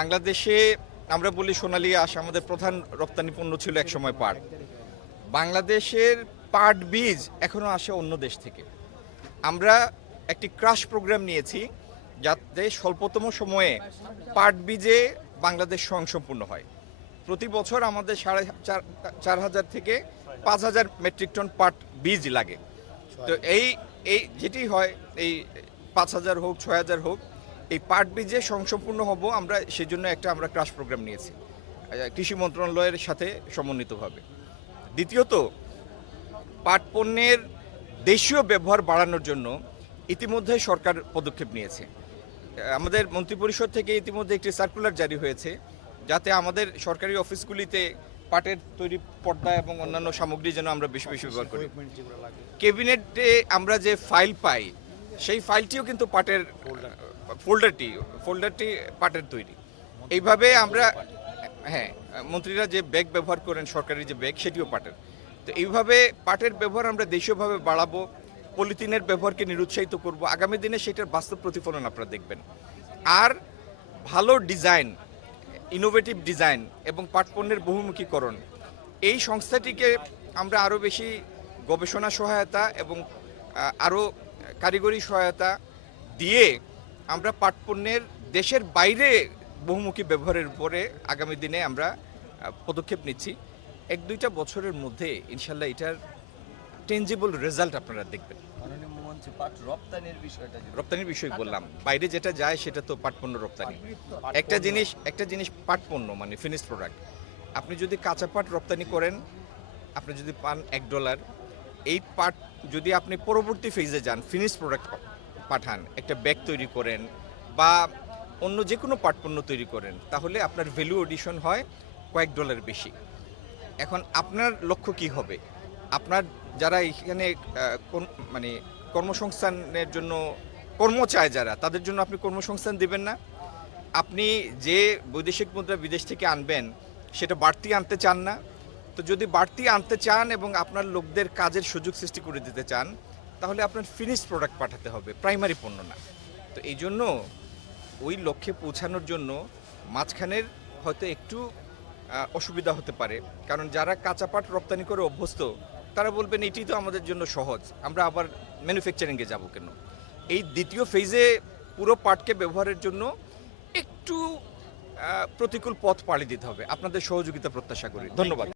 বাংলাদেশে আমরা বলি সোনালী আঁশ, আমাদের প্রধান রপ্তানি পণ্য ছিল একসময় পাট। বাংলাদেশের পাট বীজ এখনো আসে অন্য দেশ থেকে। আমরা একটি ক্রাশ প্রোগ্রাম নিয়েছি যাতে স্বল্পতম সময়ে পাট বীজে বাংলাদেশ স্বয়ংসম্পূর্ণ হয়। প্রতি বছর আমাদের 4,500 থেকে 5,000 মেট্রিক টন পাট বীজ লাগে। তো এই যেটি হয়, এই 5,000 হোক 6,000 হোক, এই পাট বীজে স্বয়ংসম্পূর্ণ হব আমরা, সেজন্য আমরা ক্রাশ প্রোগ্রাম নিয়েছি কৃষি মন্ত্রণালয়ের সাথে সমন্বিতভাবে। দ্বিতীয়ত, পাট পণ্যের দেশীয় ব্যবহার বাড়ানোর জন্য ইতিমধ্যে সরকার পদক্ষেপ নিয়েছে। আমাদের মন্ত্রিপরিষদ থেকে ইতিমধ্যে একটি সার্কুলার জারি হয়েছে যাতে আমাদের সরকারি অফিসগুলিতে পাটের তৈরি পর্দা এবং অন্যান্য সামগ্রী যেন আমরা বেশি বেশি ব্যবহার করি। ক্যাবিনেটে আমরা যে ফাইল পাই, সেই ফাইলটিও কিন্তু পাটের, ফোল্ডারটি পাটের তৈরি। এইভাবে আমরা, মন্ত্রীরা যে ব্যাগ ব্যবহার করেন, সরকারি যে ব্যাগ, সেটিও পাটের। তো এইভাবে পাটের ব্যবহার আমরা দেশীয়ভাবে বাড়াবো, পলিথিনের ব্যবহারকে নিরুৎসাহিত করব। আগামী দিনে সেটার বাস্তব প্রতিফলন আপনারা দেখবেন। আর ভালো ডিজাইন, ইনোভেটিভ ডিজাইন এবং পাট পণ্যের বহুমুখীকরণ, এই সংস্থাটিকে আমরা আরও বেশি গবেষণা সহায়তা এবং আরও কারিগরি সহায়তা দিয়ে আমরা পাট পণ্যের দেশের বাইরে বহুমুখী ব্যবহারের উপরে আগামী দিনে আমরা পদক্ষেপ নিচ্ছি। 1-2টা বছরের মধ্যে ইনশাল্লাহ এটার টেনজিবল রেজাল্ট আপনারা দেখবেন। রপ্তানির বিষয় বললাম, বাইরে যেটা যায় সেটা তো পাট পণ্য রপ্তানি। একটা জিনিস পাট পণ্য মানে ফিনিশড প্রোডাক্ট। আপনি যদি কাঁচা পাট রপ্তানি করেন, আপনি যদি পান $1, এই পাট যদি আপনি পরবর্তী ফেজে যান, ফিনিশড প্রোডাক্ট পাঠান, একটা ব্যাগ তৈরি করেন বা অন্য যে কোনো পাট পণ্য তৈরি করেন, তাহলে আপনার ভ্যালু এডিশন হয় কয়েক ডলার বেশি। এখন আপনার লক্ষ্য কি হবে? আপনার যারা এখানে মানে কর্মসংস্থানের জন্য কর্ম চায়, যারা, তাদের জন্য আপনি কর্মসংস্থান দেবেন না। আপনি যে বৈদেশিক মুদ্রা বিদেশ থেকে আনবেন সেটা বাড়তি আনতে চান না। তো যদি বাড়তি আনতে চান এবং আপনার লোকদের কাজের সুযোগ সৃষ্টি করে দিতে চান, তাহলে আপনার ফিনিশড প্রোডাক্ট পাঠাতে হবে, প্রাইমারি পণ্য না। তো এই জন্য ওই লক্ষ্যে পৌঁছানোর জন্য মাঝখানের হয়তো একটু অসুবিধা হতে পারে, কারণ যারা কাঁচা পাট রপ্তানি করে অভ্যস্ত তারা বলবেন এটি তো আমাদের জন্য সহজ, আমরা আবার ম্যানুফ্যাকচারিংয়ে যাব কেন। এই দ্বিতীয় ফেজে পুরো পাটকে ব্যবহারের জন্য একটু প্রতিকূল পথ পাড়ি দিতে হবে। আপনাদের সহযোগিতা প্রত্যাশা করি। ধন্যবাদ।